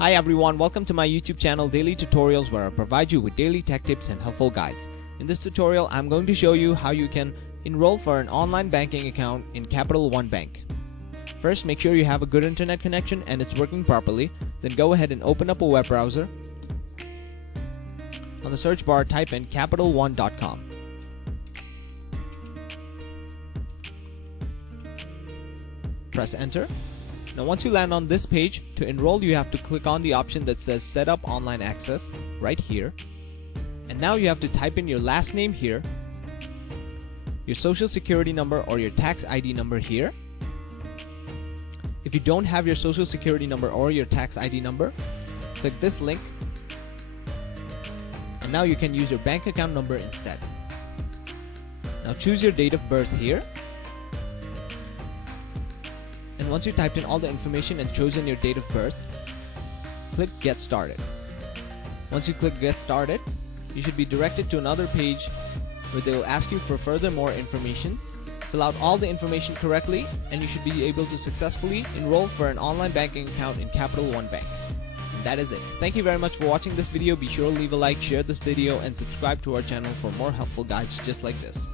Hi everyone, welcome to my YouTube channel Daily Tutorials, where I provide you with daily tech tips and helpful guides. In this tutorial, I'm going to show you how you can enroll for an online banking account in Capital One Bank. First, make sure you have a good internet connection and it's working properly. Then go ahead and open up a web browser. On the search bar, type in capitalone.com. Press enter. Now once you land on this page, to enroll you have to click on the option that says set up online access right here. And now you have to type in your last name here, your social security number or your tax ID number here. If you don't have your social security number or your tax ID number, click this link. And now you can use your bank account number instead. Now choose your date of birth here. And once you typed in all the information and chosen your date of birth, click Get Started. Once you click Get Started, you should be directed to another page where they will ask you for more information. Fill out all the information correctly and you should be able to successfully enroll for an online banking account in Capital One Bank. And that is it. Thank you very much for watching this video. Be sure to leave a like, share this video, and subscribe to our channel for more helpful guides just like this.